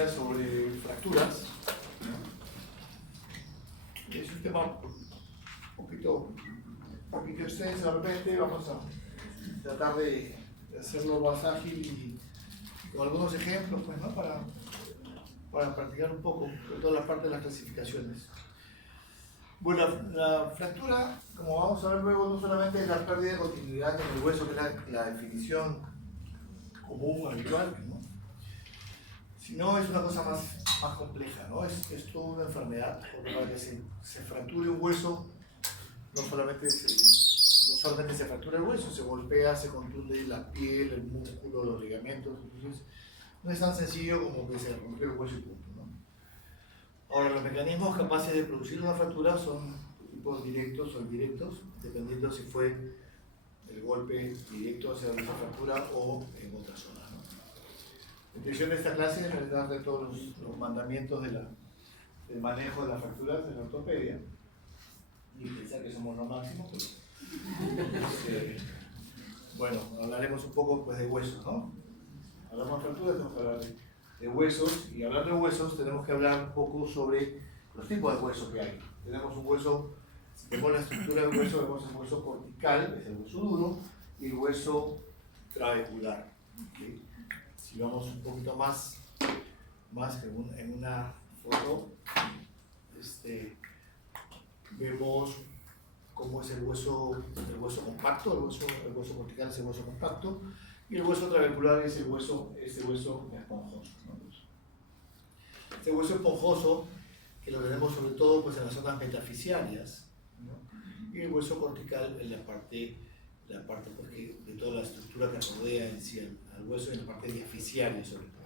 materia sobre fracturas. Es un tema un poquito extenso, de repente vamos a tratar de hacerlo más ágil y con algunos ejemplos, pues, ¿no? para practicar un poco, sobre todo la parte de las clasificaciones. Bueno, la fractura, como vamos a ver luego, no solamente es la pérdida de continuidad en el hueso, que es la definición común, habitual, ¿no? Sino es una cosa más compleja, ¿no? Es toda una enfermedad, porque para que se fracture un hueso, no solamente se fractura el hueso, se golpea, se contunde la piel, el músculo, los ligamentos. Entonces, no es tan sencillo como que se rompió el hueso y punto, ¿no? Ahora, los mecanismos capaces de producir una fractura son tipos directos o indirectos, dependiendo si fue el golpe directo hacia esa fractura o en otra zona, ¿no? La intención de esta clase es realizar de todos los mandamientos del manejo de las fracturas de la ortopedia y pensar que somos los máximos, pero bueno, hablaremos un poco, pues, de huesos, ¿no? Hablamos de fracturas, tenemos que hablar de huesos, y hablando de huesos tenemos que hablar un poco sobre los tipos de huesos que hay. Tenemos un hueso, si vemos la estructura del hueso, vemos el hueso cortical, que es el hueso duro, y el hueso trabecular, ¿okay? Si vamos un poquito más en una foto, vemos cómo es el hueso compacto, el hueso cortical es el hueso compacto, y el hueso trabecular es este hueso esponjoso, ¿no? Este hueso esponjoso, que lo tenemos sobre todo, pues, en las zonas metafisiarias, ¿no? Y el hueso cortical en la parte porque de toda la estructura que rodea en sí al hueso, en la parte diafisiaria sobre todo.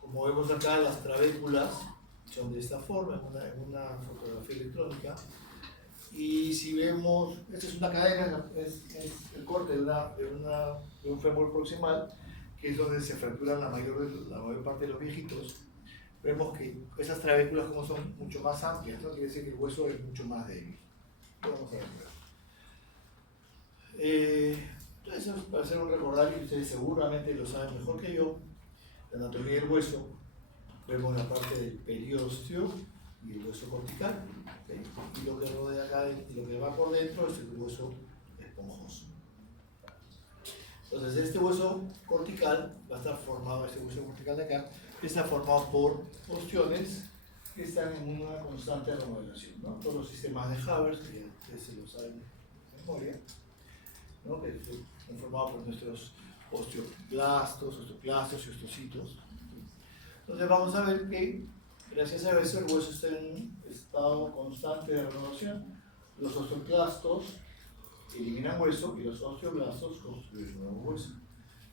Como vemos acá, las trabéculas son de esta forma, en una fotografía electrónica. Y si vemos, esta es una cadena, es el corte de un fémur proximal, que es donde se fracturan la mayor parte de los viejitos. Vemos que esas trabéculas, como son mucho más amplias, ¿no? Quiere decir que el hueso es mucho más débil. Vamos a ver. Entonces, para hacer un recordatorio, y ustedes seguramente lo saben mejor que yo, la anatomía del hueso, vemos la parte del periósteo y el hueso cortical, ¿okay? Y lo que rodea acá y lo que va por dentro es el hueso esponjoso. Entonces, este hueso cortical va a estar formado, este hueso cortical de acá, está formado por ostiones que están en una constante remodelación, ¿no? Todos los sistemas de Haber, que ya ustedes se lo saben de memoria, ¿no? Que son formados por nuestros osteoclastos y ostocitos. Entonces vamos a ver que gracias a eso el hueso está en un estado constante de renovación. Los osteoclastos eliminan hueso y los osteoblastos construyen un nuevo hueso.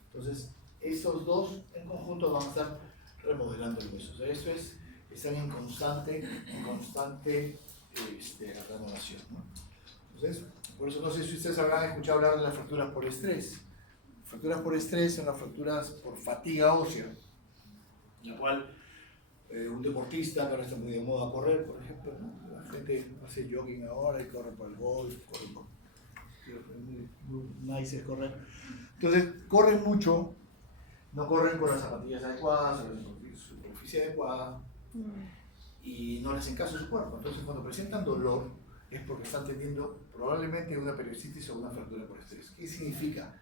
Entonces, estos dos en conjunto van a estar remodelando el hueso. O sea, están en constante renovación, ¿no? Entonces, por eso no sé si ustedes habrán escuchado hablar de las fracturas por estrés. Fracturas por estrés son las fracturas por fatiga ósea, en la cual un deportista que ahora está muy de moda correr, por ejemplo, ¿no? La gente hace jogging ahora y corre por el golf, es muy nice correr. Entonces, corren mucho, no corren con las zapatillas adecuadas, con la superficie adecuada, y no le hacen caso a su cuerpo. Entonces, cuando presentan dolor, es porque están teniendo probablemente una periostititis o una fractura por estrés. ¿Qué significa?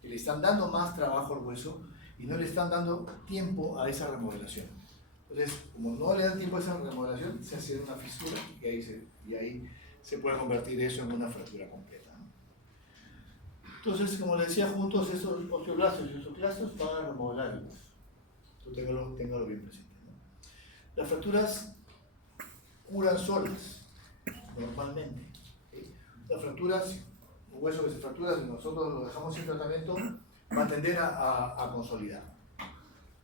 Que le están dando más trabajo al hueso y no le están dando tiempo a esa remodelación. Entonces, como no le dan tiempo a esa remodelación, se hace una fisura y ahí se puede convertir eso en una fractura completa, ¿no? Entonces, como les decía, juntos esos osteoblastos y osteoclastos van a remodelar el hueso. Entonces, téngalo bien presente, ¿no? Las fracturas curan solas, normalmente, ¿okay? Las fracturas, un hueso que se fractura, si nosotros lo dejamos sin tratamiento, va a tender a consolidar.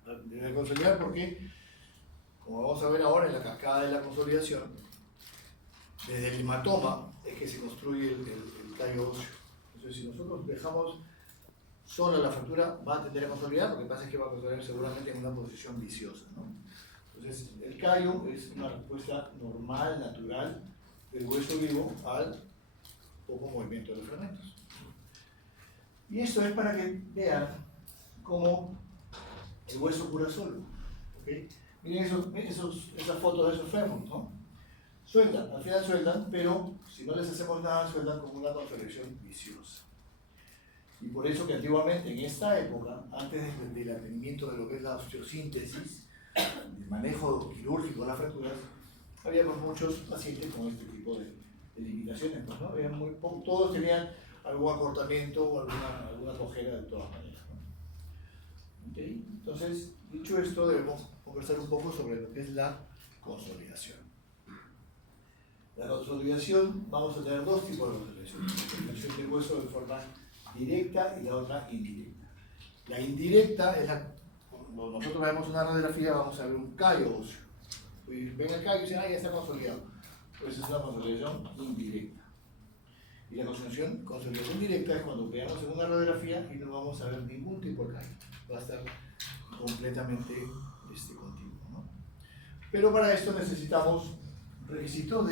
A consolidar porque, como vamos a ver ahora en la cascada de la consolidación, desde el hematoma es que se construye el tallo óseo. Entonces, si nosotros dejamos sola la fractura, va a tender a consolidar, lo que pasa es que va a consolidar seguramente en una posición viciosa, ¿no? Entonces, el callo es una respuesta normal, natural, del hueso vivo al poco movimiento de los fragmentos. Y esto es para que vean cómo el hueso cura solo, ¿okay? Miren esas fotos de esos fémurs, ¿no? Sueldan, al final sueldan, pero si no les hacemos nada, sueldan como una consolidación viciosa. Y por eso que antiguamente, en esta época, antes del advenimiento de lo que es la osteosíntesis, el manejo quirúrgico de las fracturas, había muchos pacientes con este tipo de limitaciones, pues, ¿no? Todos tenían algún acortamiento o alguna cojera de todas maneras, ¿no? ¿Okay? Entonces, dicho esto, debemos conversar un poco sobre lo que es la consolidación. La consolidación, vamos a tener dos tipos de consolidación. La consolidación del hueso de forma directa y la otra indirecta. La indirecta es cuando nosotros vemos una radiografía, vamos a ver un callo óseo. Ven acá y dicen, ah, ya está consolidado. Pues es una consolidación indirecta. Y la consolidación directa es cuando veamos en una radiografía y no vamos a ver ningún tipo de callo. Va a estar completamente continuo, ¿no? Pero para esto necesitamos requisitos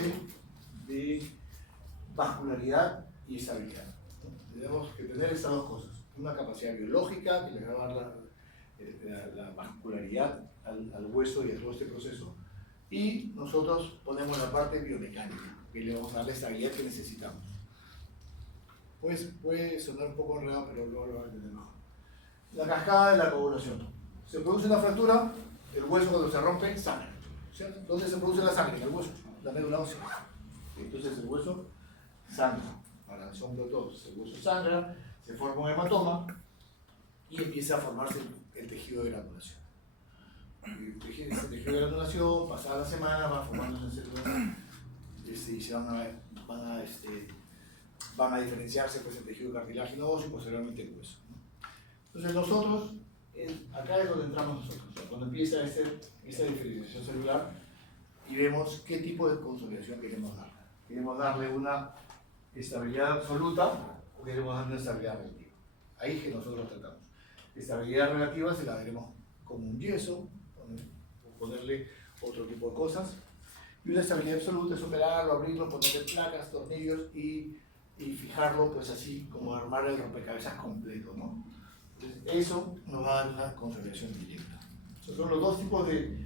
de vascularidad y estabilidad, ¿no? Tenemos que tener estas dos cosas. Una capacidad biológica, que le va a dar la vascularidad al hueso y a todo este proceso. Y nosotros ponemos la parte biomecánica, que le vamos a dar la estabilidad que necesitamos. Pues puede sonar un poco enredado, pero luego lo van a entender mejor. La cascada de la coagulación. Se produce una fractura, el hueso cuando se rompe, sangra. ¿Cierto? ¿Dónde se produce la sangre? En el hueso, la médula ósea. Entonces el hueso sangra. Para asombro de todos, el hueso sangra, se forma un hematoma y empieza a formarse el tejido de granulación. Este tejido de granulación, pasada la semana, va formándose en células y se van a diferenciarse pues, el tejido cartilaginoso óseo y posteriormente el hueso, ¿no? Entonces nosotros, acá es donde entramos nosotros, o sea, cuando empieza esta diferenciación celular y vemos qué tipo de consolidación queremos dar. ¿Queremos darle una estabilidad absoluta o queremos darle una estabilidad relativa? Ahí es que nosotros tratamos. Estabilidad relativa se la daremos como un yeso, ponerle otro tipo de cosas. Y una estabilidad absoluta es operarlo, abrirlo, ponerle placas, tornillos y fijarlo, pues así como armar el rompecabezas completo, ¿no? Entonces, eso nos va a dar una consolidación directa. Esos son los dos tipos de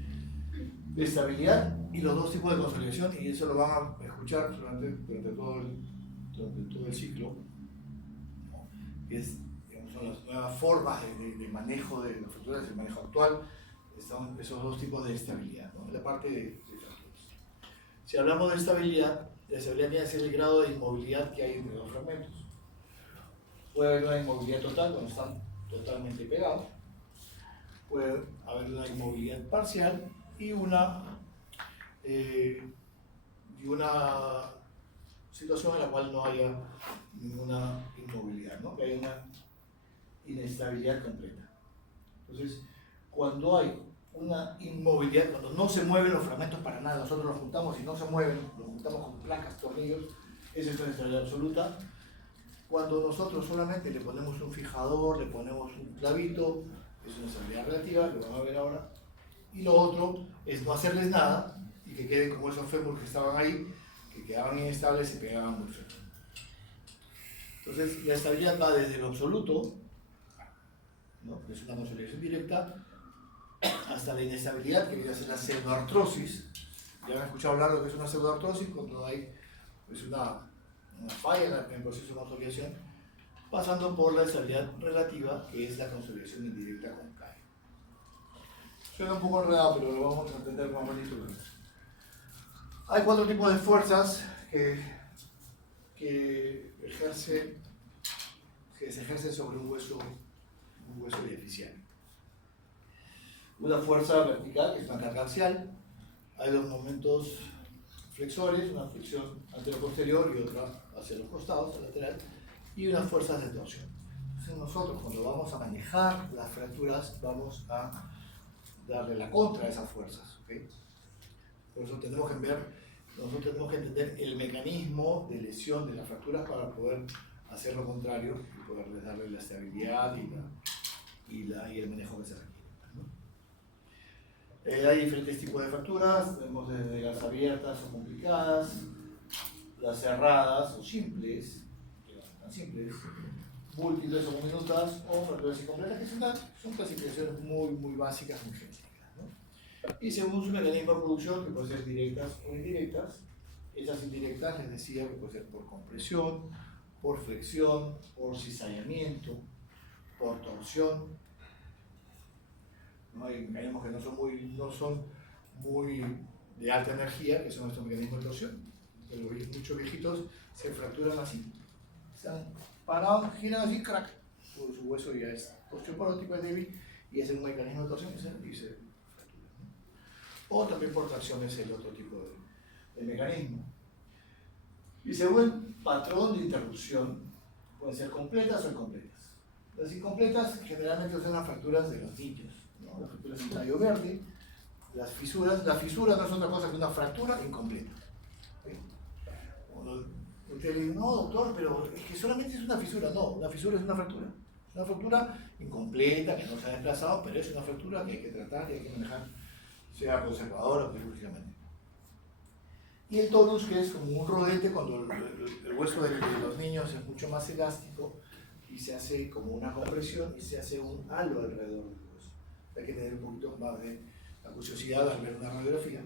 estabilidad y los dos tipos de consolidación, y eso lo van a escuchar durante todo el ciclo, ¿no? Son las nuevas formas de manejo de las fracturas, el manejo actual. Están esos dos tipos de estabilidad, ¿no? La parte de fracturas. Si hablamos de estabilidad, la estabilidad viene a ser el grado de inmovilidad que hay entre dos fragmentos. Puede haber una inmovilidad total cuando están totalmente pegados, puede haber una inmovilidad parcial y una situación en la cual no haya ninguna inmovilidad, ¿no? Que haya una inestabilidad completa. Entonces, cuando hay una inmovilidad, cuando no se mueven los fragmentos para nada, nosotros los juntamos y no se mueven, los juntamos con placas, tornillos, esa es una estabilidad absoluta. Cuando nosotros solamente le ponemos un fijador, le ponemos un clavito, es una estabilidad relativa, lo van a ver ahora. Y lo otro es no hacerles nada y que queden como esos fémurs que estaban ahí, que quedaban inestables y se pegaban muy feo. Entonces, la estabilidad va desde lo absoluto, ¿no? Que es una consolidación directa, hasta la inestabilidad, que viene a ser la pseudoartrosis. Ya han escuchado hablar de lo que es una pseudoartrosis, cuando hay pues, una falla en el proceso de consolidación, pasando por la estabilidad relativa, que es la consolidación indirecta con CAE. Suena un poco enredado, pero lo vamos a entender más bonito. Hay cuatro tipos de fuerzas que se ejercen sobre un hueso diaficial. Una fuerza vertical, que es una carga axial. Hay dos momentos flexores, una flexión antero-posterior y otra hacia los costados, al lateral, y unas fuerzas de torsión. Entonces nosotros cuando vamos a manejar las fracturas vamos a darle la contra a esas fuerzas, ¿okay? Por eso nosotros tenemos que entender el mecanismo de lesión de las fracturas para poder hacer lo contrario y poder darle la estabilidad y el manejo que se requiere, ¿no? Hay diferentes tipos de fracturas, tenemos desde las abiertas o complicadas, las cerradas o simples, que no son tan simples, múltiples o minutas o fracturas incompletas, que son clasificaciones muy básicas, muy genéricas, ¿no? Y según su mecanismo de producción, que puede ser directas o indirectas, esas indirectas les decía que puede ser por compresión, por flexión, por cizallamiento, por torsión. ¿No? Hay mecanismos que no son muy de alta energía, que son estos mecanismos de torsión. Pero muchos viejitos se fracturan así. Se han parado, giran así, crack. Su hueso ya es osteoporótico, es débil, y es un mecanismo de torsión y se fractura. ¿No? O también por tracción es el otro tipo de mecanismo. Y según el patrón de interrupción, pueden ser completas o incompletas. Las incompletas generalmente son las fracturas de los niños, ¿no? Las fracturas en tallo verde, las fisuras. La fisura no es otra cosa que una fractura incompleta. ¿Sí? Usted le dice, no doctor, pero es que solamente es una fisura. No, una fisura es una fractura. Es una fractura incompleta, que no se ha desplazado, pero es una fractura que hay que tratar y hay que manejar, sea conservadora o quirúrgicamente. Y el tonus, que es como un rodete cuando el hueso de los niños es mucho más elástico y se hace como una compresión y se hace un halo alrededor del hueso. Hay que tener un poquito más de acuciosidad al ver una radiografía.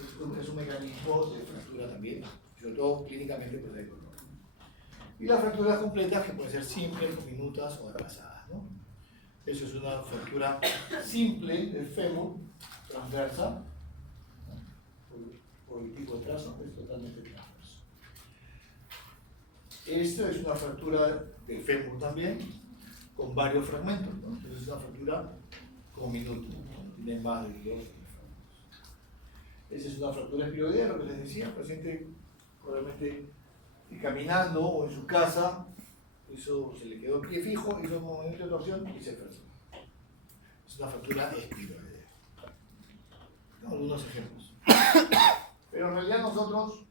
Es un mecanismo de fractura también, sobre todo clínicamente pues hay dolor. Y las fracturas completas que pueden ser simples, minutas o desplazadas, ¿no? Eso es una fractura simple del fémur, transversa, por el tipo de trazo, es totalmente transverso. Esto es una fractura del fémur también, con varios fragmentos, ¿no? Entonces es una fractura con minuto, ¿no? Tiene más de 2 fragmentos. Esa es una fractura espiroidea, lo que les decía, el paciente probablemente caminando o en su casa, eso se le quedó el pie fijo, hizo un movimiento de torsión y se fracturó. Es una fractura espiroidea. Algunos ejemplos. Pero en realidad nosotros,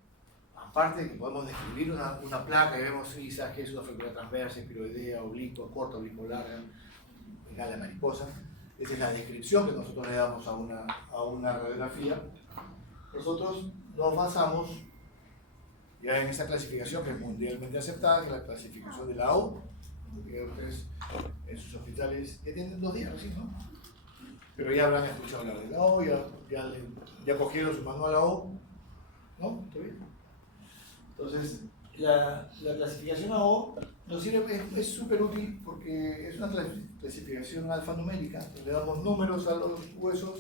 aparte de que podemos describir una placa y vemos quizás que es una fractura transversa, espiroidea, oblicua, corta, oblicua, larga, en la mariposa, esa es la descripción que nosotros le damos a una radiografía. Nosotros nos basamos ya en esa clasificación que es mundialmente aceptada, que es la clasificación de la O, que ustedes en sus hospitales ya tienen 2 días recién, ¿no? Pero ya habrán escuchado hablar de la O, ya cogieron su manual a la O, ¿no? ¿Está bien? Entonces, la clasificación a O nos sirve, es súper útil porque es una clasificación alfanumérica, le damos números a los huesos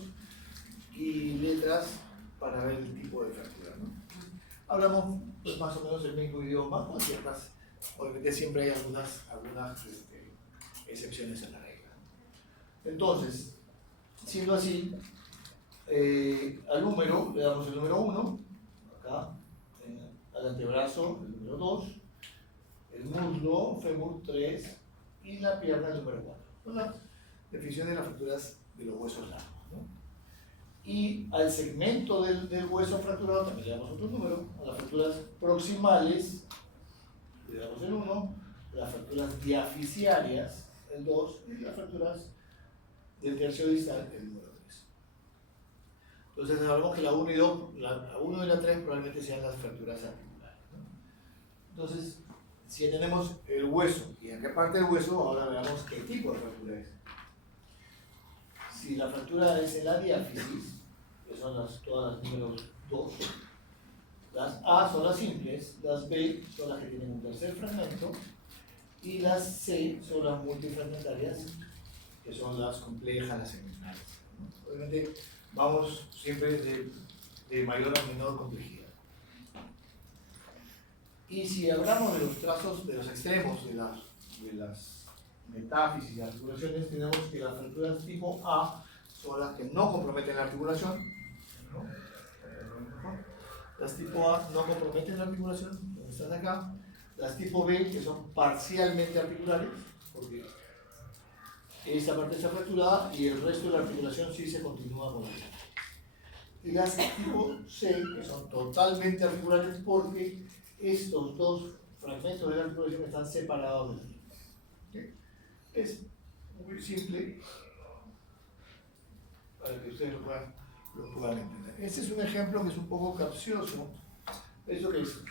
y letras para ver el tipo de fractura, ¿no? Hablamos pues, más o menos el mismo idioma, con ciertas, obviamente siempre hay algunas excepciones a la regla. Entonces, siendo así, al número le damos el número 1, acá, al antebrazo el número 2, el muslo, fémur 3 y la pierna el número 4. Son las definiciones de las fracturas de los huesos largos, ¿no? Y al segmento del hueso fracturado también le damos otro número. A las fracturas proximales le damos el 1, las fracturas diaficiarias el 2 y las fracturas del tercio distal el número 3. Entonces hablamos que la 1 y 2, la 1 y la 3 probablemente sean las fracturas articulares, ¿no? Entonces, si tenemos el hueso y en qué parte del hueso, ahora veamos qué tipo de fractura es. Si la fractura es en la diáfisis, que son todas las números 2, las A son las simples, las B son las que tienen un tercer fragmento y las C son las multifragmentarias, que son las complejas, las segmentales, ¿no? Obviamente vamos siempre de mayor a menor complejidad. Y si hablamos de los trazos, de los extremos de las metáfisis y articulaciones, tenemos que las fracturas tipo A son las que no comprometen la articulación, ¿no? Las tipo A no comprometen la articulación, están acá. Las tipo B, que son parcialmente articulares, porque esta parte está fracturada y el resto de la articulación sí se continúa con la vida. Y las tipo C, que son totalmente articulares, porque estos dos fragmentos de la articulación están separados de la vida. ¿Okay? Es muy simple para que ustedes lo puedan entender. Este es un ejemplo que es un poco capcioso. ¿Esto qué es?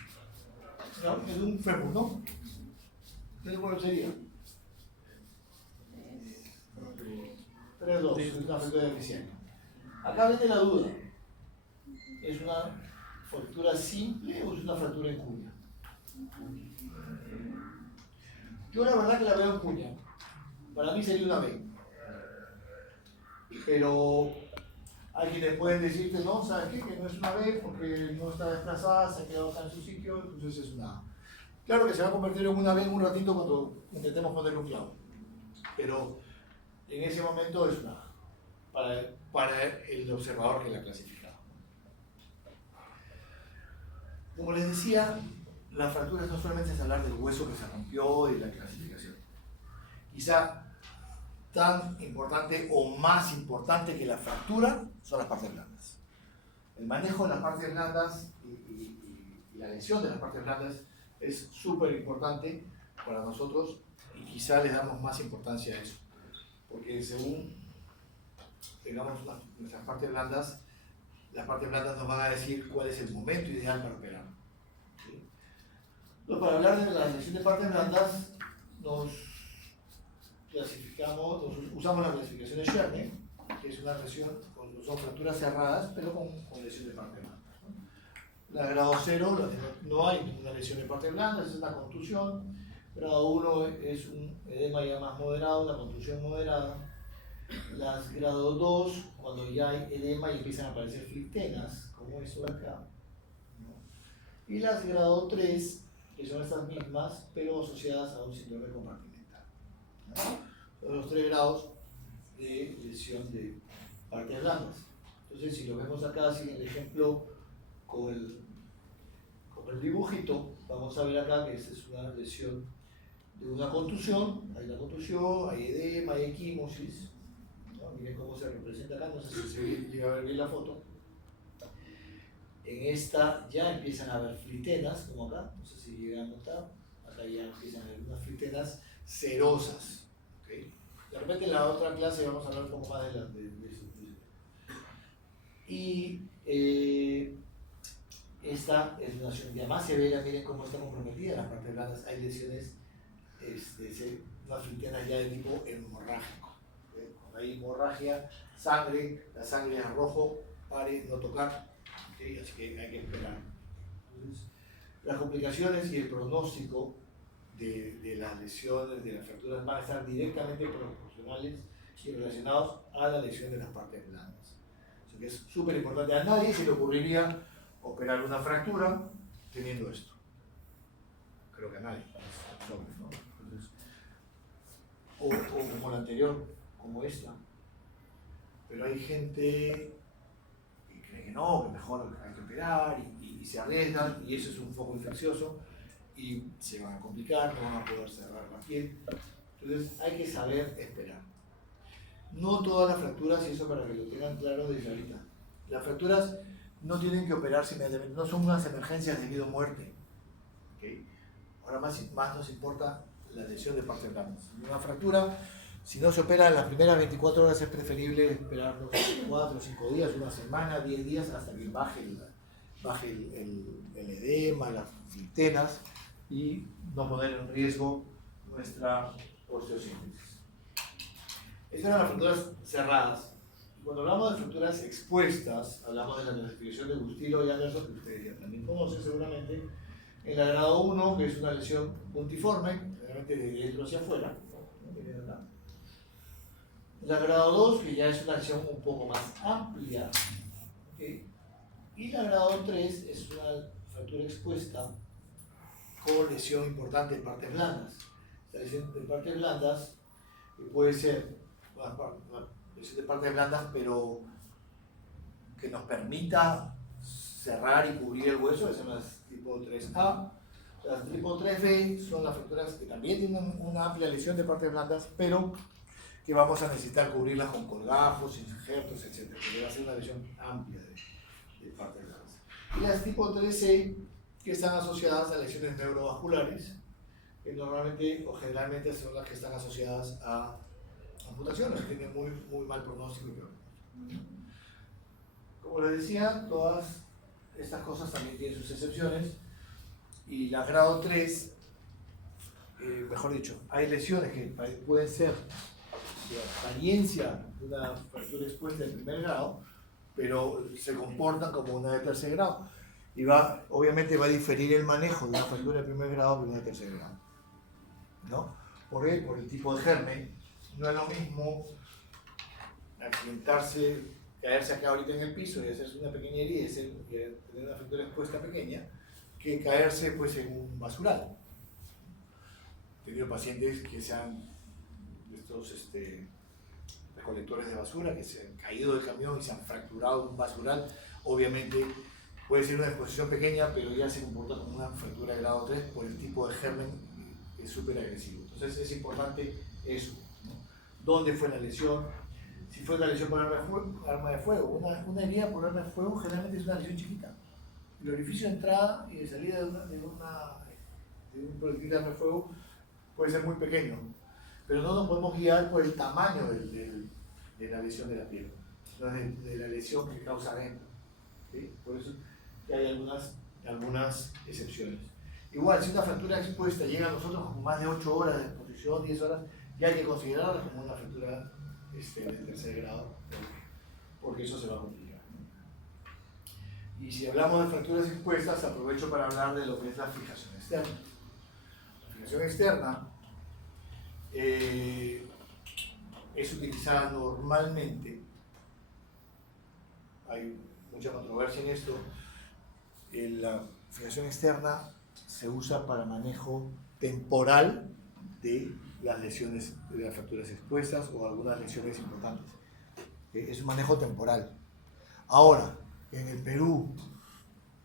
¿No? Es un fémur, ¿no? ¿Qué número sería? 3-2, es una fractura deficiente. Acá viene la duda. ¿Es una fractura simple o es una fractura en cuña? Yo la verdad que la veo en cuña. Para mí sería una B. Pero hay quienes pueden decirte, no, ¿sabes qué? Que no es una B porque no está desplazada, se ha quedado acá en su sitio, entonces es una A. Claro que se va a convertir en una B en un ratito cuando intentemos ponerle un clavo. Pero en ese momento es una A para el observador que la ha clasificado. Como les decía, las fracturas no solamente es hablar del hueso que se rompió y la clasificación. Quizá tan importante o más importante que la fractura son las partes blandas. El manejo de las partes blandas y la lesión de las partes blandas es súper importante para nosotros y quizá le damos más importancia a eso. Porque según tengamos nuestras partes blandas, las partes blandas nos van a decir cuál es el momento ideal para operar. ¿Sí? Entonces, para hablar de la lesión de partes blandas, usamos la clasificación de Sherman, que es una lesión, son fracturas cerradas, pero con lesión de parte blanda. La grado 0, no hay ninguna lesión de parte blanda, es una contusión. Grado 1 es un edema ya más moderado, una contusión moderada. Las grado 2, cuando ya hay edema y empiezan a aparecer flictenas, como esto de acá. Y las grado 3, que son estas mismas, pero asociadas a un síndrome compartimental. Son los 3 grados de lesión de partes blandas. Entonces, si lo vemos acá, así en el ejemplo con el dibujito, vamos a ver acá que esta es una lesión de una contusión. Hay una contusión, hay edema, hay equimosis. ¿No? Miren cómo se representa acá, no sé si se llega a ver bien la foto. En esta ya empiezan a haber flitenas, como acá, no sé si llegan a notar. Acá ya empiezan a haber unas flitenas cerosas. ¿Okay? De repente en la otra clase vamos a hablar un poco más de eso. Y esta es una lesión ya más severa, miren cómo está comprometida en las partes blandas. Hay lesiones, unas flitenas ya de tipo hemorrágico. Cuando hay hemorragia, sangre, la sangre es rojo, pare, no tocar. ¿Okay? Así que hay que esperar. Entonces, las complicaciones y el pronóstico de las lesiones, de las fracturas, van a estar directamente proporcionales y relacionados a la lesión de las partes blandas. Así que es súper importante. A nadie se le ocurriría operar una fractura teniendo esto. Creo que a nadie. ¿No? Entonces, o como la anterior, como esta. Pero hay gente que cree que no, que mejor hay que operar y se arriesgan, y eso es un foco infeccioso y se van a complicar, no van a poder cerrar la piel. Entonces hay que saber esperar. No todas las fracturas, y eso para que lo tengan claro desde ahorita, las fracturas no tienen que operarse inmediatamente, no son unas emergencias de vida o muerte. ¿Okay? Ahora más nos importa la lesión de partes blandas. Una fractura, si no se opera en las primeras 24 horas, es preferible esperar 4 o 5 días, una semana, 10 días, hasta que baje el edema, las flitenas, y no poner en riesgo nuestra osteosíntesis. Estas eran las fracturas cerradas. Cuando hablamos de fracturas expuestas, hablamos de la clasificación de Bustilo y Anderson, que ustedes ya también conocen seguramente. En la grado 1, que es una lesión puntiforme, generalmente de dentro hacia afuera. En la grado 2, que ya es una lesión un poco más amplia. ¿Okay? Y la grado 3 es una fractura expuesta con lesión importante de partes blandas. La lesión de partes blandas puede ser una lesión de partes blandas, pero que nos permita cerrar y cubrir el hueso, que son las tipo 3A. Las tipo 3B son las fracturas que también tienen una amplia lesión de partes blandas, pero que vamos a necesitar cubrirlas con colgajos, injertos, etc. Que va a ser una lesión amplia de partes blandas. Y las tipo 3C, que están asociadas a lesiones neurovasculares, que normalmente o generalmente son las que están asociadas a amputaciones, que tienen muy mal pronóstico. Como les decía, todas estas cosas también tienen sus excepciones, y la grado 3, mejor dicho, hay lesiones que pueden ser de apariencia de una fractura expuesta en primer grado, pero se comportan como una de tercer grado. Y obviamente va a diferir el manejo de una fractura de primer grado de una de tercer grado, ¿no? Por el tipo de germen. No es lo mismo accidentarse, caerse acá ahorita en el piso y hacerse una pequeña herida y tener una fractura expuesta pequeña, que caerse pues en un basural. He tenido pacientes que se han, estos recolectores de basura, que se han caído del camión y se han fracturado en un basural. Obviamente puede ser una exposición pequeña, pero ya se comporta como una fractura de grado 3 por el tipo de germen que es súper agresivo. Entonces es importante eso, ¿no? ¿Dónde fue la lesión? Si fue una lesión por arma de fuego. Una herida por arma de fuego generalmente es una lesión chiquita. El orificio de entrada y de salida de un proyectil de arma de fuego puede ser muy pequeño, pero no nos podemos guiar por el tamaño de la lesión de la piel, no de la lesión que causa adentro, ¿sí? Por eso que hay algunas excepciones. Igual, si una fractura expuesta llega a nosotros con más de 8 horas de exposición, 10 horas, ya hay que considerarla como una fractura de tercer grado, porque eso se va a complicar, ¿no? Y si hablamos de fracturas expuestas, aprovecho para hablar de lo que es la fijación externa. La fijación externa es utilizada normalmente, hay mucha controversia en esto, la fijación externa se usa para manejo temporal de las lesiones, de las fracturas expuestas o algunas lesiones importantes. Es un manejo temporal. Ahora, en el Perú,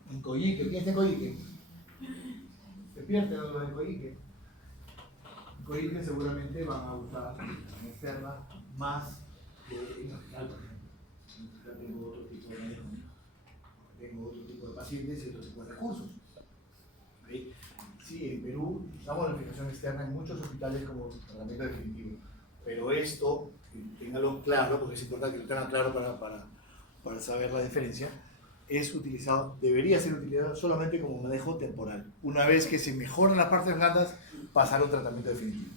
en Coyique, ¿quién está en Coyique? Despierten los de Coyique. En Coyique seguramente van a usar la externa más que en la hospital, por ejemplo. En el hospital tengo otro tipo de manejo, tengo otro tipo de pacientes y otro tipo de recursos. ¿Sí? Sí, en Perú usamos la fijación externa en muchos hospitales como tratamiento definitivo, pero esto, ténganlo claro, porque es importante que lo tengan claro para saber la diferencia, debería ser utilizado solamente como manejo temporal. Una vez que se mejoran las partes blandas, pasar a un tratamiento definitivo.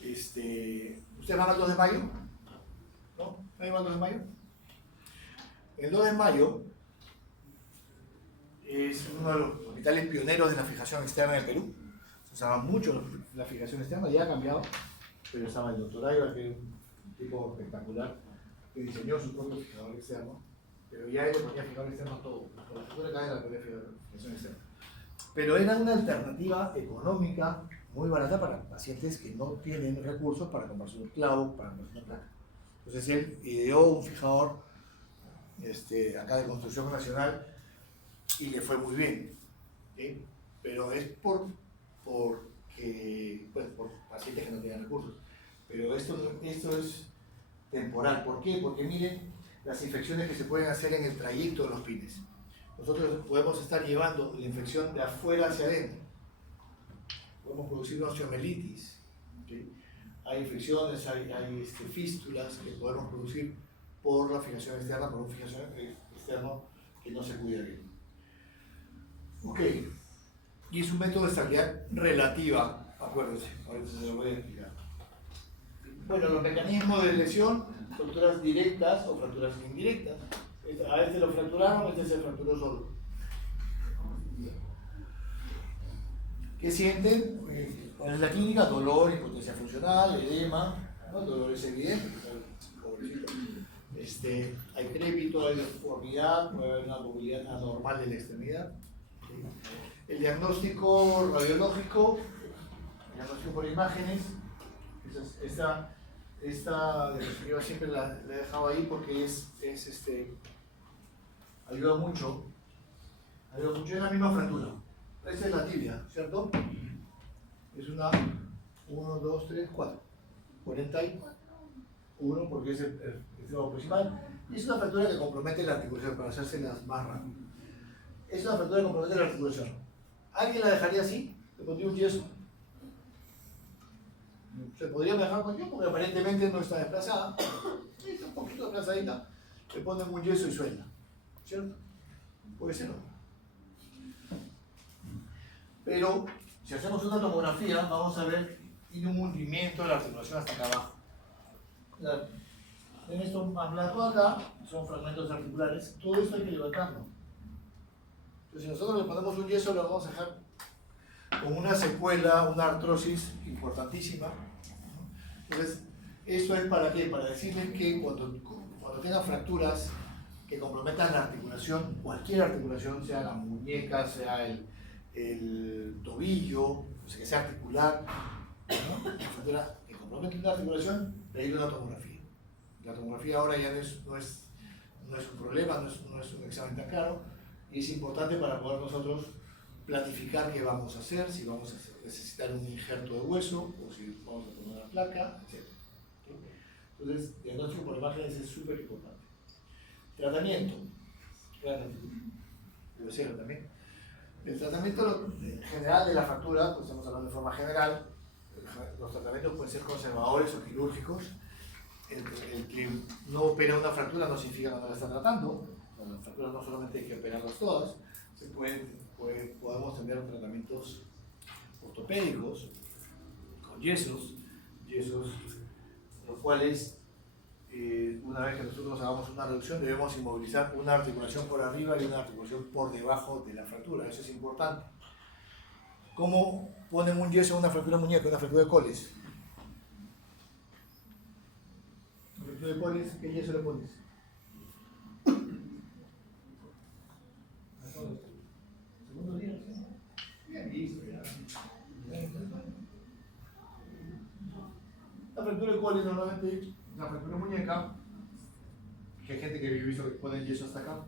¿Ustedes van al 2 de mayo? ¿No? ¿Nadie va al 2 de mayo? El 2 de mayo es uno de los hospitales pioneros de la fijación externa en el Perú. Se usaba mucho la fijación externa, ya ha cambiado, pero estaba el doctor Aybar, que es un tipo espectacular, que diseñó su propio fijador externo, pero ya él le ponía fijador externo a todo. Por la fractura de cadera le ponía fijación externa. Pero era una alternativa económica muy barata para pacientes que no tienen recursos para comprarse un clavo, para comprarse una placa. Entonces él ideó un fijador acá de construcción nacional y le fue muy bien, ¿sí? Pero es por pacientes que no tienen recursos. Pero esto es temporal. ¿Por qué? Porque miren las infecciones que se pueden hacer en el trayecto de los pines. Nosotros podemos estar llevando la infección de afuera hacia adentro. Podemos producir osteomelitis, ¿sí? Hay infecciones, hay fístulas que podemos producir por la fijación externa, por un fijación externo que no se cuida bien. Ok, y es un método de estabilidad relativa, acuérdense, ahorita se lo voy a explicar. Bueno, los mecanismos de lesión, fracturas directas o fracturas indirectas. A este lo fracturaron, este se fracturó solo. ¿Qué sienten? ¿Cuál es la clínica? Dolor, impotencia funcional, edema, ¿no? Dolor es evidente, pobrecito. Hay crépito, hay deformidad, puede haber una movilidad anormal de la extremidad. El diagnóstico radiológico, el diagnóstico por imágenes, esta diapositiva siempre la he dejado ahí porque ayuda mucho, es la misma fractura. Esta es la tibia, ¿cierto? Es una 1, 2, 3, 4, 41 porque es el extremo principal. Y es una fractura que compromete la articulación, para hacérselas más rápido. Es una fractura que compromete la articulación. ¿Alguien la dejaría así? Le pondría un yeso. Se podría dejar con yeso porque aparentemente no está desplazada. Está un poquito desplazadita. Le ponen un yeso y suelta. ¿Cierto? Puede ser. Pero si hacemos una tomografía, vamos a ver tiene un hundimiento de la articulación hasta acá abajo. Tienen esto más blanco acá, son fragmentos articulares, todo esto hay que levantarlo. Entonces, si nosotros le ponemos un yeso, lo vamos a dejar con una secuela, una artrosis importantísima. Entonces, esto es para qué? Para decirles que cuando tengan fracturas que comprometan la articulación, cualquier articulación, sea la muñeca, sea el tobillo, o sea, que sea articular, ¿no? Una fractura que compromete una articulación, pedir una tomografía. La tomografía ahora ya no es un problema, no es un examen tan caro, y es importante para poder nosotros planificar qué vamos a hacer, si vamos a necesitar un injerto de hueso, o si vamos a poner una placa, etc. Entonces, diagnóstico por imágenes es súper importante. Tratamiento. Debe ser también. El tratamiento general de la fractura, pues estamos hablando de forma general, los tratamientos pueden ser conservadores o quirúrgicos. El que no opera una fractura no significa que no la está tratando. Las fracturas no solamente hay que operarlas todas, podemos tener tratamientos ortopédicos con yesos, los cuales una vez que nosotros hagamos una reducción debemos inmovilizar una articulación por arriba y una articulación por debajo de la fractura, eso es importante. ¿Cómo ponen un yeso a una fractura de muñeca, una fractura de coles? ¿La fractura de coles, qué yeso le pones? Segundo día, ¿sí? Bien, listo, ya. La fractura de coles normalmente, la fractura de muñeca, que hay gente que visto que pone el yeso hasta acá.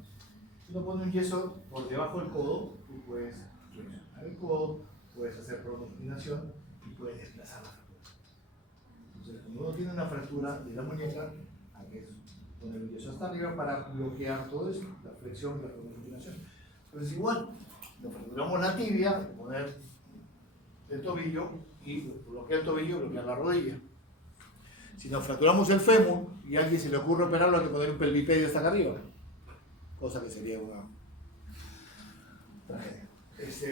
Si uno pone un yeso por debajo del codo, tú puedes flexionar el codo, puedes hacer pronominación y puedes desplazar la fractura. Entonces, cuando uno tiene una fractura de la muñeca, hay que poner el yeso hasta arriba para bloquear todo eso, la flexión y la pronominación. Entonces, igual, nos fracturamos la tibia, poner el tobillo y bloquear el tobillo, bloquear la rodilla. Si nos fracturamos el fémur y a alguien se le ocurre operarlo, hay que poner un pelvipedio hasta acá arriba, cosa que sería una tragedia.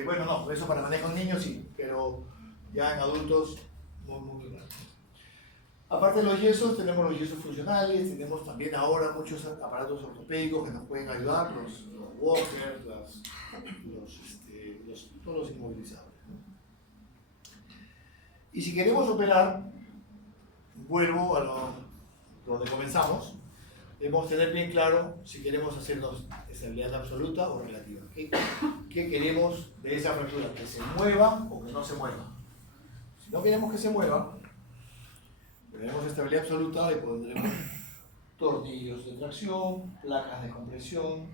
Bueno, no, eso para manejo en niños sí, pero ya en adultos muy raro. Aparte de los yesos, tenemos los yesos funcionales, tenemos también ahora muchos aparatos ortopédicos que nos pueden ayudar, los walkers, todos los inmovilizables. Y si queremos operar, vuelvo a donde comenzamos, debemos tener bien claro si queremos hacernos estabilidad absoluta o relativa. ¿Qué queremos de esa fractura? ¿Que se mueva o que no se mueva? Si no queremos que se mueva, tenemos estabilidad absoluta y pondremos tornillos de tracción, placas de compresión,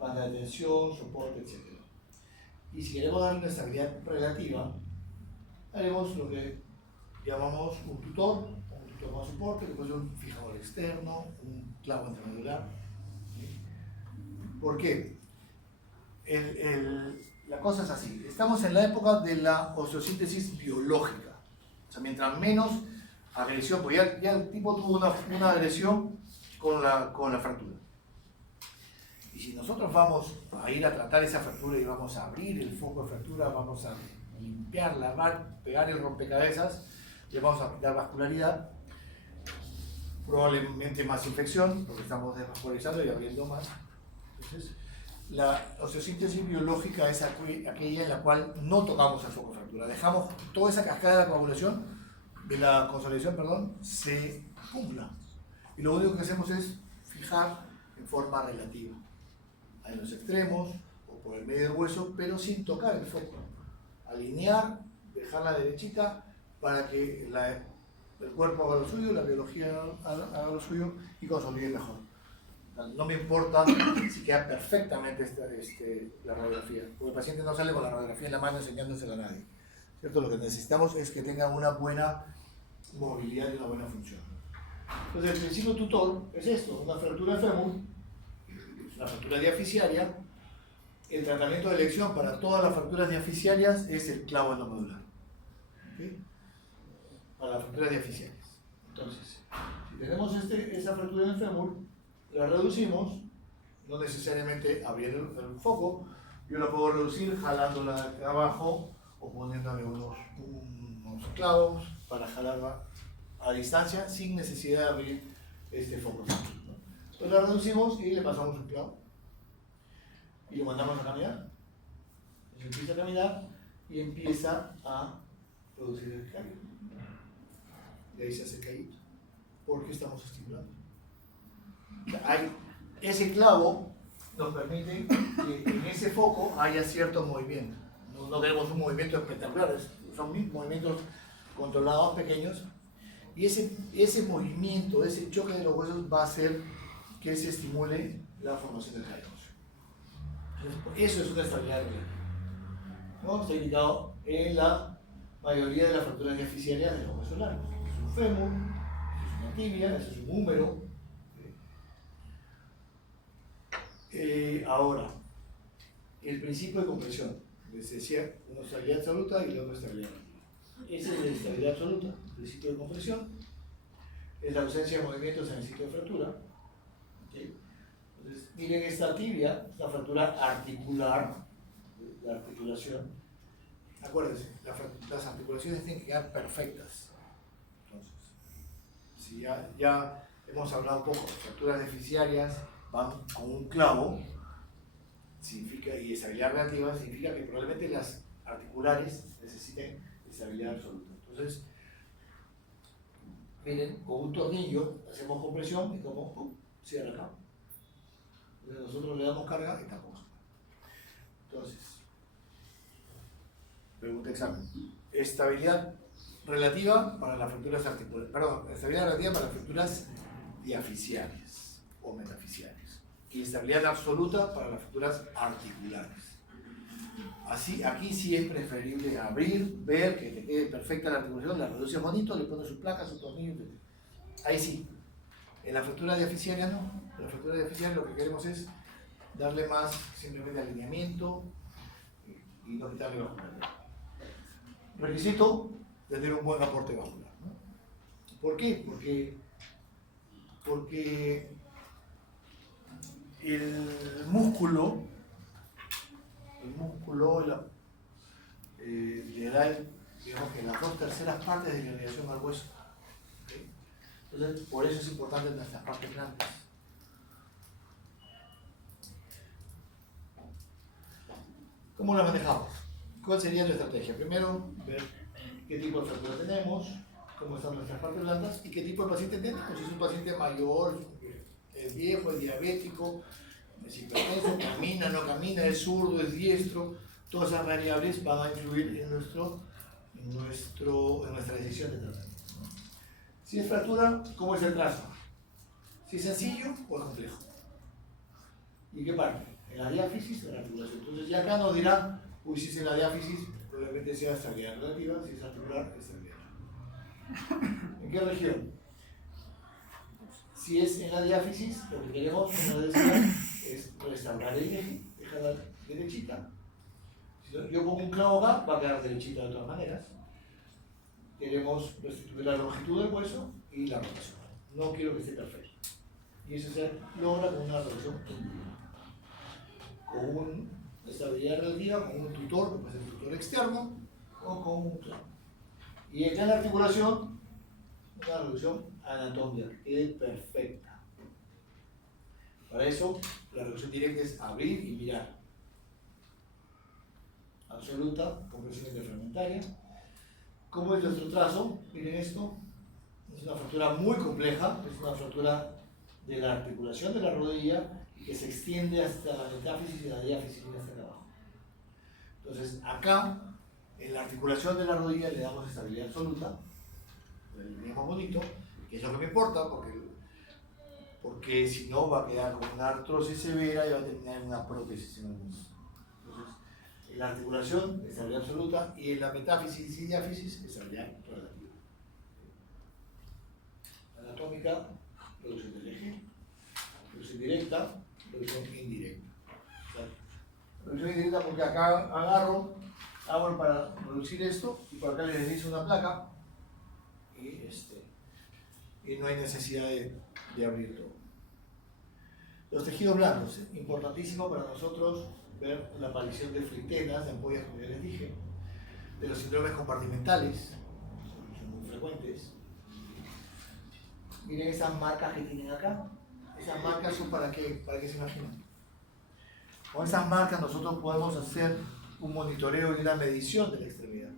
banda de tensión, soporte, etc. Y si queremos darle una estabilidad relativa, haremos lo que llamamos un tutor más soporte, que puede ser un fijador externo, un clavo intramedular. ¿Por qué? La cosa es así, estamos en la época de la osteosíntesis biológica. O sea, mientras menos agresión, pues ya el tipo tuvo una agresión con la fractura. Y si nosotros vamos a ir a tratar esa fractura y vamos a abrir el foco de fractura, vamos a limpiar, lavar, pegar el rompecabezas, le vamos a quitar vascularidad, probablemente más infección, porque estamos desvascularizando y abriendo más. Entonces, la osteosíntesis biológica es aquella en la cual no tocamos el foco de fractura, dejamos toda esa cascada de la coagulación, de la consolidación, perdón, se cumpla. Y lo único que hacemos es fijar en forma relativa, en los extremos o por el medio del hueso, pero sin tocar el foco. Alinear, dejarla derechita para que el cuerpo haga lo suyo, la biología haga lo suyo y consolide mejor. No me importa si queda perfectamente la radiografía, porque el paciente no sale con la radiografía en la mano enseñándosela a nadie. ¿Cierto? Lo que necesitamos es que tenga una buena movilidad y una buena función. Entonces, el principio tutor es esto: una fractura de fémur, una fractura diaficiaria. El tratamiento de elección para todas las fracturas diaficiarias es el clavo endomedular. ¿Okay? Para las fracturas diaficiarias. Entonces, si tenemos esa fractura en el fémur, la reducimos, no necesariamente abriendo el foco. Yo la puedo reducir jalándola de abajo o poniéndole unos clavos para jalarla a distancia sin necesidad de abrir este foco. Entonces la reducimos y le pasamos un clavo. Y lo mandamos a caminar. Entonces empieza a caminar y empieza a producir el cambio. Y ahí se hace caído. Porque estamos estimulando. Ese clavo nos permite que en ese foco haya cierto movimiento. No tenemos un movimiento espectacular, son movimientos controlados pequeños. Y ese movimiento, ese choque de los huesos va a hacer que se estimule la formación del callo óseo. Eso es una estabilidad relativa. ¿No? Está indicado en la mayoría de las fracturas diaficiarias de los huesos largos. Es un fémur, es una tibia, es un húmero. Ahora, el principio de compresión. Les decía, una estabilidad absoluta y la otra estabilidad relativa. Ese es la estabilidad absoluta, el principio de compresión. Es la ausencia de movimientos en el sitio de fractura. ¿Okay? Entonces, miren esta tibia, esta fractura articular, la articulación. Acuérdense, las articulaciones tienen que quedar perfectas. Entonces, si ya hemos hablado un poco de fracturas deficiarias, van con un clavo, significa, y estabilidad relativa significa que probablemente las articulares necesiten estabilidad absoluta. Entonces, miren, con un tornillo hacemos compresión y como cierra acá. Entonces nosotros le damos carga y tapamos. Entonces, pregunta examen. Estabilidad relativa para las fracturas articulares, perdón, estabilidad relativa para las fracturas diaficiales o metafisiales. Y estabilidad absoluta para las fracturas articulares. Así, aquí sí es preferible abrir, ver que te quede perfecta la articulación, la reduces bonito, le pones sus placas, sus tornillos, etc. Ahí sí. En la fractura diaficiaria no. En la fractura diaficiaria lo que queremos es darle más simplemente alineamiento y no quitarle vascularidad. Requisito, tener un buen aporte vascular, ¿no? ¿Por qué? Porque el músculo le da, digamos que las 2/3 partes de la irrigación al hueso. ¿Okay? Entonces, por eso es importante en nuestras partes grandes. ¿Cómo la manejamos? ¿Cuál sería nuestra estrategia? Primero, ver qué tipo de fractura tenemos, cómo están nuestras partes blandas y qué tipo de paciente tenemos. Si es un paciente mayor, es viejo, es diabético, es hipertenso, camina, no camina, es zurdo, es diestro, todas esas variables van a influir en nuestra decisión de tratamiento. Si es fractura, ¿cómo es el trazo? Si es sencillo o es complejo. ¿Y qué parte? En la diáfisis o en la articulación. Entonces ya acá nos dirá, si es en la diáfisis, probablemente sea estabilidad relativa, si es articular, estabilidad relativa. ¿En qué región? Si es en la diáfisis, lo que queremos, como decía, es restaurar el eje, dejarla derechita. Si yo pongo un clavo acá, va a quedar derechita de todas maneras. Queremos restituir la longitud del hueso y la rotación. No quiero que esté perfecto. Y eso se logra con una rotación individual. Con una estabilidad relativa, con un tutor, que puede ser un tutor externo, o con un clavo. Y acá en la articulación, una reducción anatómica que quede perfecta. Para eso, la reducción directa es abrir y mirar. Absoluta, compresión interfragmentaria. ¿Cómo es nuestro trazo? Miren esto. Es una fractura muy compleja, es una fractura de la articulación de la rodilla que se extiende hasta la metáfisis y la diáfisis y hasta acá abajo. Entonces, acá, en la articulación de la rodilla le damos estabilidad absoluta, lo alineamos bonito, que es lo que me importa, porque si no va a quedar con una artrosis severa y va a terminar en una prótesis en algún momento. Entonces, en la articulación, estabilidad absoluta, y en la metáfisis y diáfisis, estabilidad relativa. Anatómica, reducción del eje, reducción directa, reducción indirecta. O sea, reducción indirecta porque acá agarro para reducir esto, y por acá les deslizo una placa, y no hay necesidad de abrir todo. Los tejidos blandos, importantísimo para nosotros ver la aparición de flitenas, de ampollas, como ya les dije, de los síndromes compartimentales, son muy frecuentes, Miren esas marcas que tienen acá. Esas marcas son para qué se imaginan. Con esas marcas nosotros podemos hacer un monitoreo y una medición de la extremidad.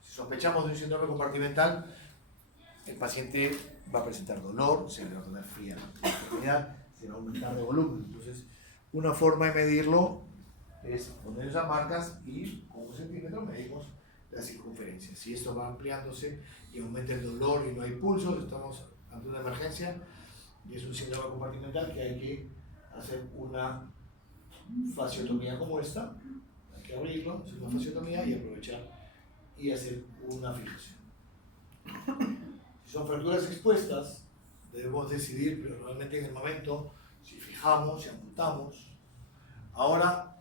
Si sospechamos de un síndrome compartimental, el paciente va a presentar dolor, se le va a poner fría la extremidad, se va a aumentar de volumen. Entonces, una forma de medirlo es poner esas marcas y con 1 centímetro medimos la circunferencia. Si esto va ampliándose y aumenta el dolor y no hay pulso, estamos ante una emergencia y es un síndrome compartimental que hay que hacer una fasciotomía como esta. Hay que abrirlo, hacer una fasciotomía y aprovechar y hacer una fijación. Si son fracturas expuestas, debemos decidir, pero normalmente en el momento, si fijamos, si amputamos. Ahora,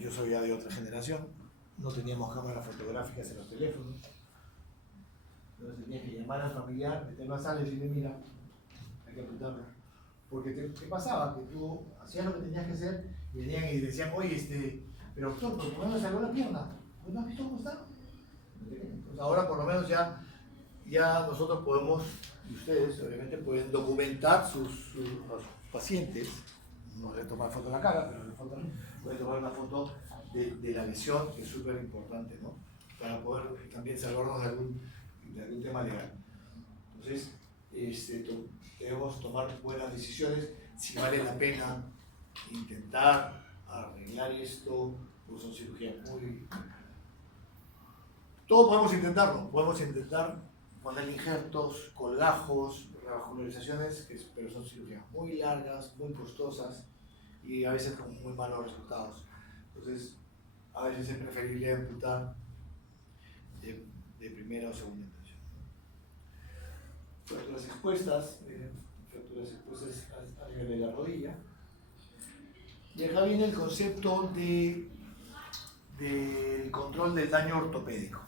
yo soy ya de otra generación, no teníamos cámaras fotográficas en los teléfonos, entonces tenías que llamar al familiar, meterlo a sala y decirle, mira, hay que amputarlo. Porque ¿qué pasaba? Que tú hacías lo que tenías que hacer y venían y decían, oye, pero doctor, ¿por qué no me salió la pierna? ¿No has visto cómo está? Entonces ahora por lo menos ya nosotros podemos, y ustedes obviamente pueden documentar a sus pacientes, no deben tomar foto de la cara, pero pueden tomar una foto de la lesión, que es súper importante, ¿no? Para poder también salvarnos de algún tema legal. Entonces, debemos tomar buenas decisiones, si vale la pena intentar arreglar esto, pues son cirugías muy... Todo podemos intentarlo, podemos intentar poner injertos, colgajos, revascularizaciones, pero son cirugías muy largas, muy costosas y a veces con muy malos resultados. Entonces, a veces es preferible amputar de primera o segunda intención. Fracturas expuestas a nivel de la rodilla. Y acá viene el concepto del control del daño ortopédico.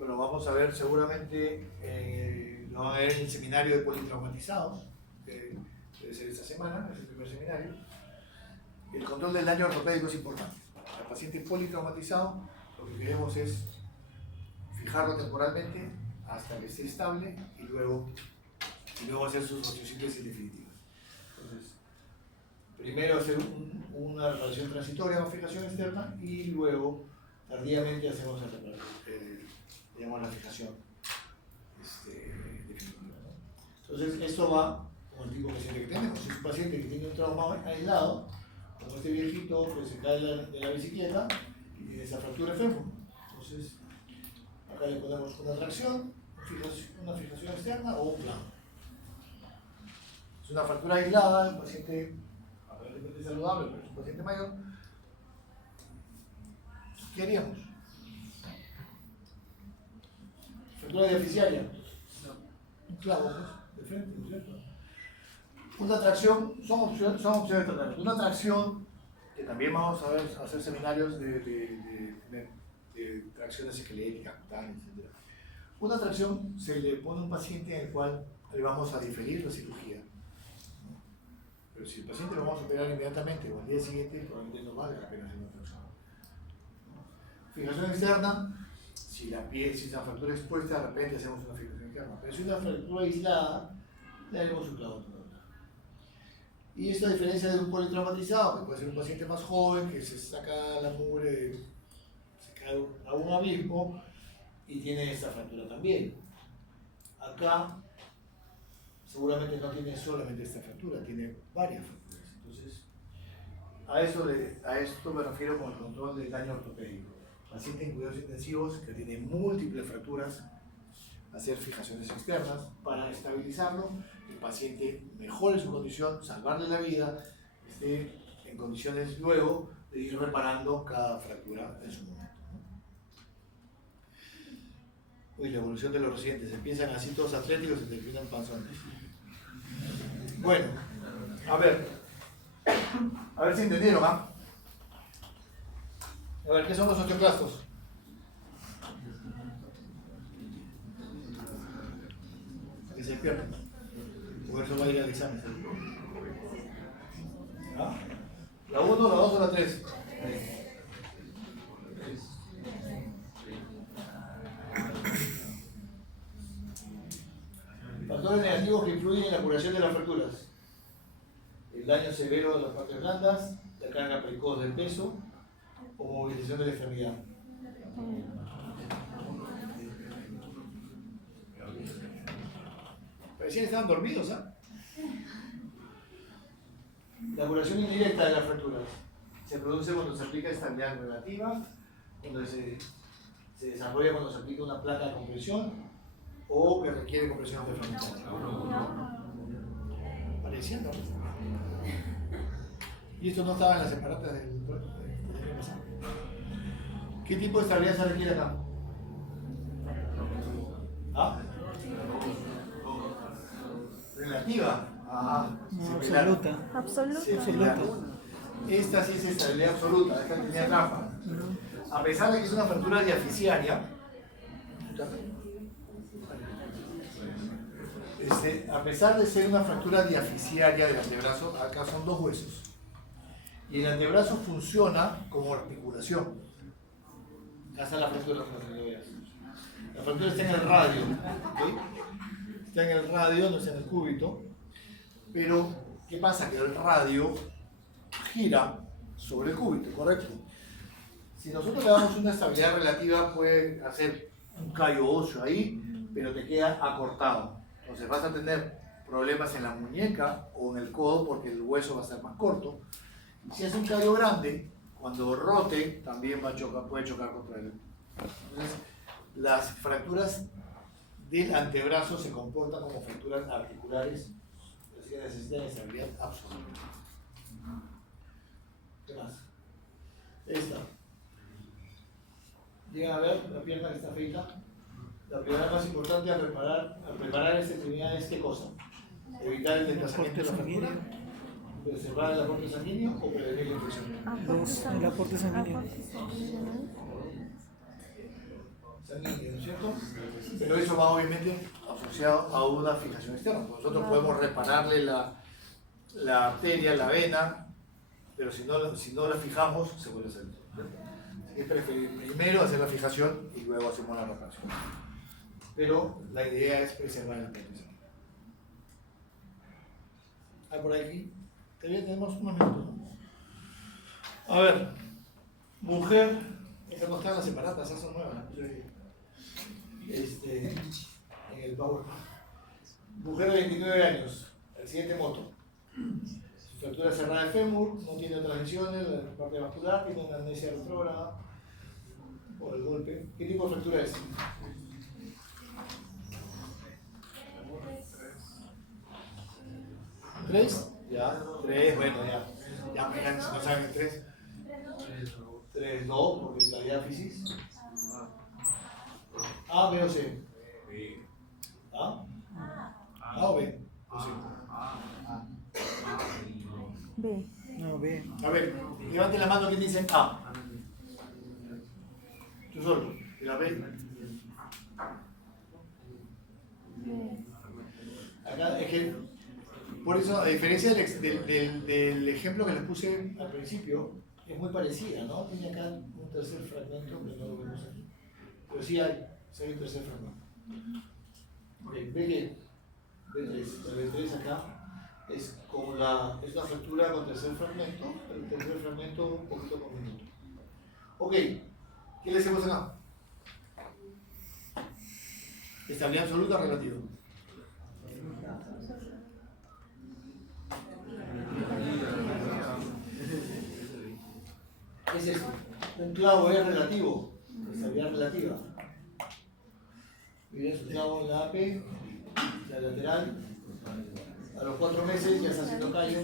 Lo vamos a ver seguramente, lo van a ver en el seminario de politraumatizados, que debe ser esta semana, es el primer seminario. El control del daño ortopédico es importante. Al paciente politraumatizado lo que queremos es fijarlo temporalmente hasta que esté estable y luego hacer sus osteosíntesis definitivas. Entonces, primero hacer una reparación transitoria o fijación externa y luego tardíamente hacemos la fijación definitiva, ¿no? Entonces, esto va con el tipo de paciente que tenemos. Si es un paciente que tiene un trauma aislado, como este viejito que se cae de la bicicleta y tiene esa fractura de fémur. Entonces, acá le ponemos una tracción, una fijación externa o un plano. Es una fractura aislada, el paciente aparentemente saludable, pero es un paciente mayor. ¿Qué haríamos? Fractura diaficiaria. Un clavo, pues, de frente, ¿no es cierto? Una tracción, son opciones de tratamiento. Una tracción, que también vamos a hacer seminarios de tracciones esqueléticas, cutáneas, etc. Una tracción se le pone a un paciente en el cual le vamos a diferir la cirugía. Pero si el paciente lo vamos a operar inmediatamente o al día siguiente, probablemente no vale la pena hacer una tracción. Fijación externa, si la fractura expuesta, de repente hacemos una fijación externa. Pero si es una fractura aislada, le haremos un clavo. Y esto a diferencia de un politraumatizado, que puede ser un paciente más joven, que se saca la mugre, se cae a un abismo y tiene esta fractura también. Acá seguramente no tiene solamente esta fractura, tiene varias fracturas. Entonces, a esto me refiero con el control del daño ortopédico. Paciente en cuidados intensivos que tiene múltiples fracturas, hacer fijaciones externas para estabilizarlo, el paciente mejore su condición, salvarle la vida, esté en condiciones luego de ir reparando cada fractura en su momento. Uy, la evolución de los residentes, empiezan así todos atléticos y terminan panzones. Bueno, a ver si entendieron, ¿ah? A ver, ¿qué son los osteoclastos? Que se despierten. Por eso va a ir al examen. ¿Ah? ¿La 1, la 2 o la 3? Factor factores negativos que influyen en la curación de las fracturas. El daño severo de las partes blandas, la carga precoz del peso o movilización de la extremidad. Parecían que estaban dormidos, ¿ah? La curación indirecta de las fracturas se produce cuando se aplica estabilidad relativa, cuando se desarrolla cuando se aplica una placa de compresión o que requiere compresión interferencial. Parecían dormidos. Y esto no estaba en las separatas del año pasado. ¿Qué tipo de estabilidad se requiere acá? ¿Ah? Relativa. Absoluta. Absoluta. Esta sí es estabilidad absoluta, esta tenía trampa. A pesar de que es una fractura diaficiaria, a pesar de ser una fractura diaficiaria del antebrazo, acá son dos huesos. Y el antebrazo funciona como articulación. Acá está la fractura para que lo veas. La fractura está en el radio, ¿okay? Está en el radio, no está en el cúbito. Pero, ¿qué pasa? Que el radio gira sobre el cúbito, ¿correcto? Si nosotros le damos una estabilidad relativa, puede hacer un callo óseo ahí, pero te queda acortado. Entonces vas a tener problemas en la muñeca o en el codo porque el hueso va a ser más corto. Y si es un callo grande, cuando rote, también puede chocar contra él. Entonces, las fracturas del antebrazo se comportan como fracturas articulares, así que necesitan estabilidad absoluta. ¿Qué más? Esta. Llegan a ver la pierna que está feita. La primera más importante al preparar esta extremidad es ¿qué cosa? Evitar el desplazamiento de la fractura, preservar el aporte sanguíneo o prevenir la infección. El aporte sanguíneo. Sanguíneo, ¿no es cierto? Pero eso va obviamente asociado a una fijación externa. Nosotros podemos repararle la arteria, la vena, pero si no la fijamos, se vuelve a salir. Así que es preferible primero hacer la fijación y luego hacemos la reparación. Pero la idea es preservar el aporte sanguíneo. ¿Hay por aquí? Todavía tenemos unos minutos, ¿no? A ver, mujer, esta no está en las separatas, esas son nuevas. En el PowerPoint. Mujer de 29 años, accidente moto. Fractura cerrada de fémur, no tiene otras lesiones, la parte vascular, tiene una amnesia retrógrada por el golpe. ¿Qué tipo de fractura es? ¿Tres? Ya, tres, bueno, ya miran si no saben el tres. 3, 2, porque es la diáfisis. A, B o C. ¿A? ¿A o B? O C. B. No, B. A ver, levanten la mano que dicen A. Tú solo. ¿Y la B? Acá es que, por eso, a diferencia del ejemplo que les puse al principio, es muy parecida, ¿no? Tiene acá un tercer fragmento, pero no lo vemos aquí. Pero sí hay un tercer fragmento. Ve que B3, la B3 acá es una fractura con tercer fragmento, el tercer fragmento un poquito con minuto. Ok, ¿qué le hacemos acá? Estabilidad absoluta o relativa. ¿Qué es esto? Un clavo es relativo, estabilidad relativa. Miren su clavo en la AP, la lateral. A los 4 meses ya está haciendo callo.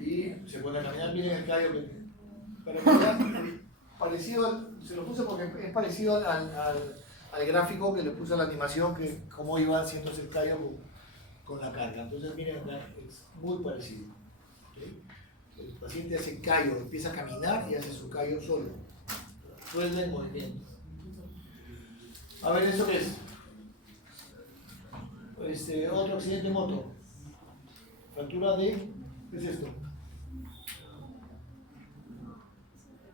Y se pone a caminar. Miren el callo que. Para que vean, parecido, se lo puse porque es parecido al gráfico que le puse a la animación, que cómo iba haciéndose el callo con la carga. Entonces, miren, es muy parecido. ¿Okay? El paciente hace callo, empieza a caminar y hace su callo solo. Suelta el movimiento. A ver, ¿eso qué es? Otro accidente moto. Fractura de... ¿Qué es esto?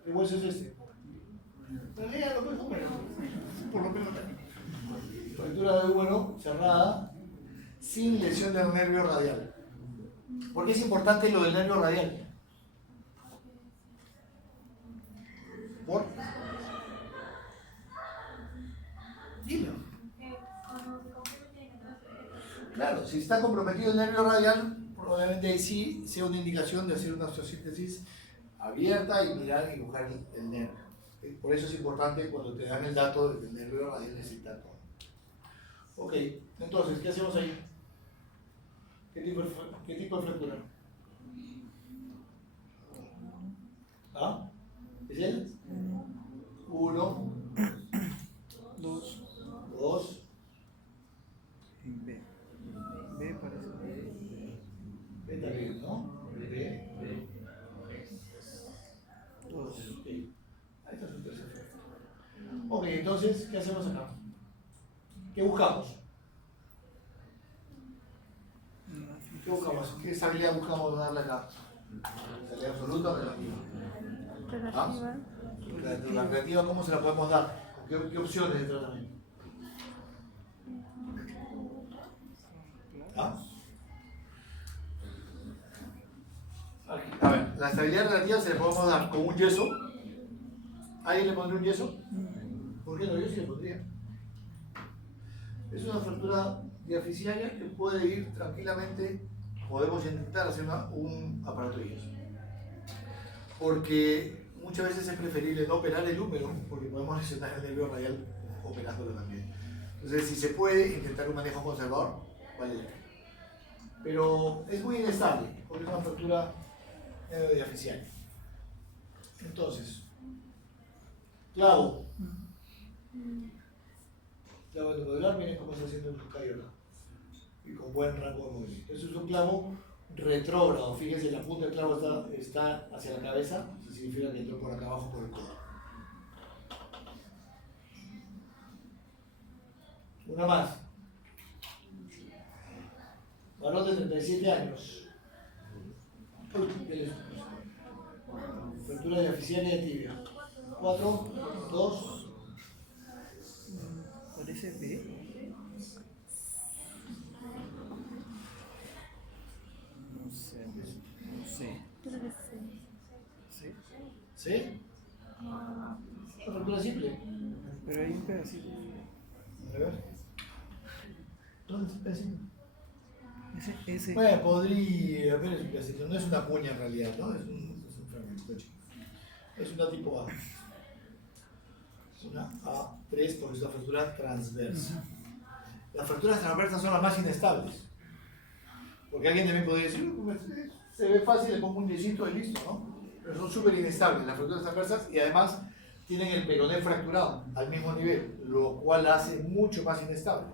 ¿Qué hueso es este? Léalo, pues, por lo menos. Fractura fractura de húmero cerrada sin lesión del nervio radial. ¿Por qué es importante lo del nervio radial? ¿Por? Dime. Claro, si está comprometido el nervio radial, probablemente ahí sí sea una indicación de hacer una osteosíntesis abierta y mirar y dibujar el nervio. Por eso es importante cuando te dan el dato de que el nervio radial necesita todo. Ok, entonces, ¿qué hacemos ahí? ¿Qué tipo de fractura? ¿Ah? ¿Es él? 1, 2. 2, B. B parece. B también, ¿no? B. 2. Ahí está su tercer fractura. Ok, entonces, ¿qué hacemos acá? ¿Qué buscamos? ¿Qué buscamos? ¿Qué estabilidad buscamos darle acá? ¿Estabilidad absoluta o relativa? Relativa. La relativa, ¿cómo se la podemos dar? ¿Qué opciones de tratamiento? ¿Ah? A ver, la estabilidad relativa se le podemos dar con un yeso. ¿Alguien le pondría un yeso? ¿Por qué no? Yo sí le pondría. Es una fractura diaficiaria que puede ir tranquilamente. Podemos intentar hacer un aparato de yeso. Porque muchas veces es preferible no operar el húmero, porque podemos lesionar el nervio radial operándolo también. Entonces, si se puede, intentar un manejo conservador, vale la pena. Pero es muy inestable, porque es una fractura diaficiaria. Entonces, clavo. Clavo endomedular, miren cómo está haciendo el tocayo acá. Y con buen rango de movimiento. Eso es un clavo retrógrado. Fíjense, la punta del clavo está hacia la cabeza, eso significa que entró por acá abajo por el codo. Una más. Varón de 37 años. Fractura diaficiaria de tibia. 4, 2. Parece B. No sé. No sé. Creo que sí. ¿Sí? ¿Sí? Una fractura simple. Pero hay un pedacito. A ver. ¿Dónde está el pedacito? Ese. Bueno, podría ver un pedacito. No es una cuña en realidad, ¿no? Es un fragmento chico. Es una tipo A. Es una A3 porque es una fractura transversa. Las fracturas transversas son las más inestables. Porque alguien también podría decir, se ve fácil, le pongo un yesito y listo, ¿no? Pero son súper inestables las fracturas transversas y además tienen el peroné fracturado al mismo nivel, lo cual la hace mucho más inestable.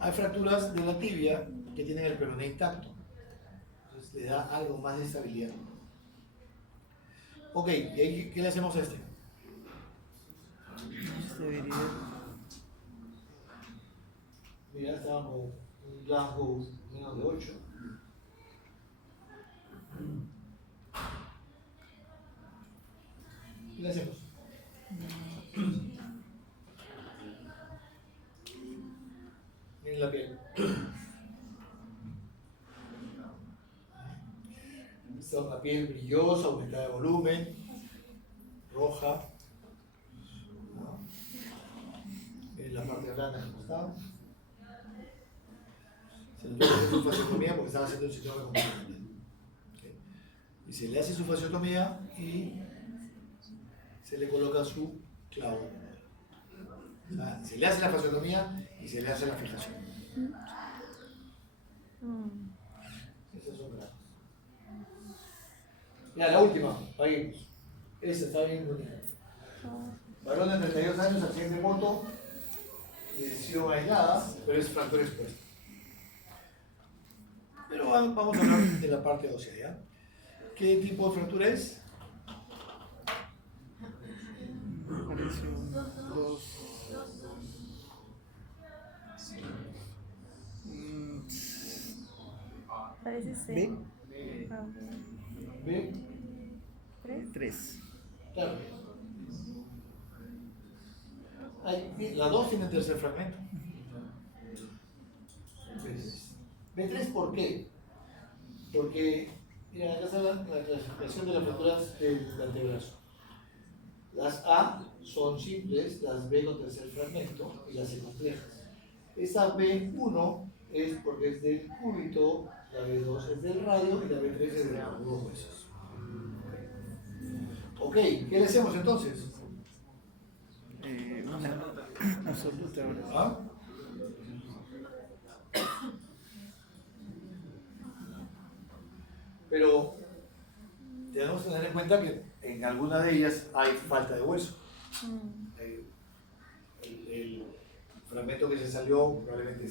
Hay fracturas de la tibia que tienen el peroné intacto, entonces le da algo más de estabilidad. Ok, ¿y ahí qué le hacemos a este? Debería. Mira, estábamos un Glasgow menos de 8. ¿Qué le hacemos? Miren la piel. Esta es una piel brillosa, aumentada de volumen, roja. Miren la parte blanda como está. Se le hace su fasciotomía porque estaba haciendo el síndrome de comportamiento. Y se le hace su fasciotomía y se le coloca su clavo. O sea, se le hace la fasciotomía y se le hace la fijación. Esas son graves. Ya, la última, seguimos. Esa está bien bonita. Varón de 32 años, accidente de moto, lesión aislada, pero es fractura expuesta. Pero vamos a hablar de la parte ósea, ¿ya? ¿Qué tipo de fractura es? Parece un 2. Parece C. B. Ah, B. 3. Claro. Las dos tienen tercer fragmento. B3, ¿por qué? Porque, mira, acá está la clasificación de las fracturas del antebrazo. Las A son simples, las B con tercer fragmento y las C complejas. Esa B1 es porque es del cúbito, la B2 es del radio y la B3 es de los dos huesos. Ok, ¿qué le hacemos entonces? Una absoluta ahora. ¿Ah? Pero tenemos que tener en cuenta que en alguna de ellas hay falta de hueso. El fragmento que se salió probablemente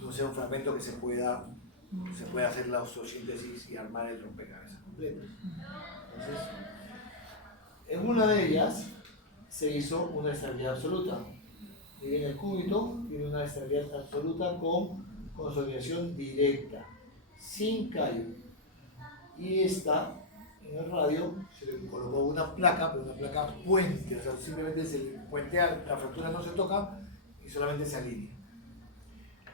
no sea un fragmento que se pueda hacer la osteosíntesis y armar el rompecabezas completo. Entonces, en una de ellas se hizo una estabilidad absoluta. Y en el cúbito tiene una estabilidad absoluta con consolidación directa, sin callo. Y esta, en el radio, se le colocó una placa, pero una placa puente, o sea, simplemente se le puentea, la fractura no se toca y solamente se alinea.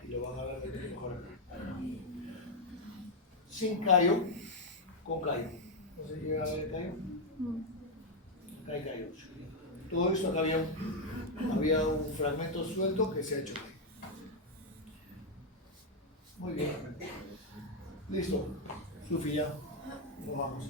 Y lo van a ver mejor acá. Sin callo, con callo. ¿No se llega a ver el callo? Acá hay callo. Todo esto acá había un fragmento suelto que se ha hecho. Muy bien. Listo. Sufi ya. Nos vamos.